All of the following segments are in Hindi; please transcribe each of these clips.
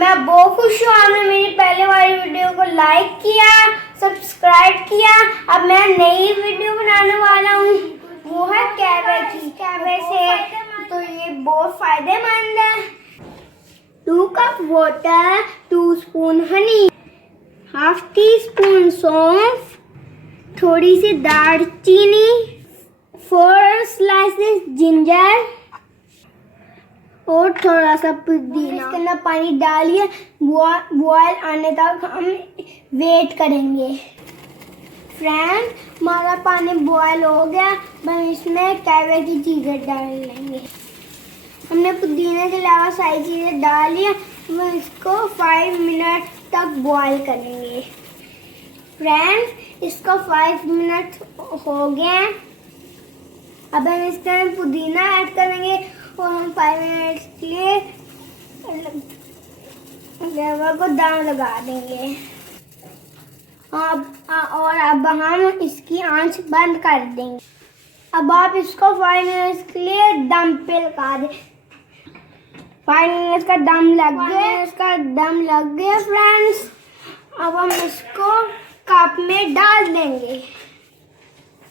मैं बहुत खुश हूँ आपने मेरी पहले वाली वीडियो को लाइक किया, सब्सक्राइब किया। अब मैं नई वीडियो बनाने वाला हूँ, वो है कैवे की। कैवे से तो ये बहुत फायदेमंद है। 2 cup water, 2 spoon Honey, half tea spoon सौंफ, थोड़ी सी दालचीनी, 4 स्लाइसेस जिंजर और थोड़ा सा पुदीना। इसके अंदर पानी डालिए, बॉयल आने तक हम वेट करेंगे। फ्रेंड, हमारा पानी बॉयल हो गया, हम इसमें कैवे की चीज़ें डाल लेंगे। हमने पुदीने के अलावा सारी चीज़ें डाल लिया, हम इसको 5 मिनट तक बॉयल करेंगे। फ्रेंड, इसको 5 मिनट हो गए हैं। अब हम इसमें पुदीना ऐड करेंगे और हम 5 मिनट के लिए फ्लेवर को दम लगा देंगे। अब हम इसकी आंच बंद कर देंगे। अब आप इसको 5 मिनट के लिए दम पे लगा दें। 5 मिनट का दम लग गया, इसका दम लग गया फ्रेंड्स। अब हम इसको कप में डाल देंगे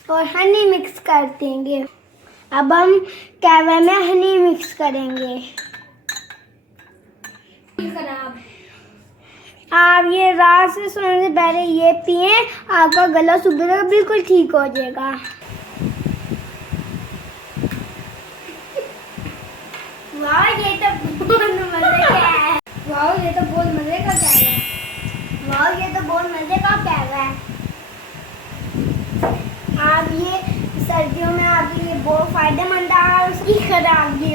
और हनी मिक्स कर देंगे। अब हम कैवे में हनी मिक्स करेंगे। आप ये रात से सोने से पहले ये पिए, आपका गला सुबह तक बिल्कुल ठीक हो जाएगा। वाह, ये तो बहुत मजे का है। वाह, ये तो बहुत मजे का कैवा है। वाह, ये तो बहुत मजे का कैवा है। आप ये सर्दियों में आपके लिए बहुत फायदेमंद है, उसकी खराब भी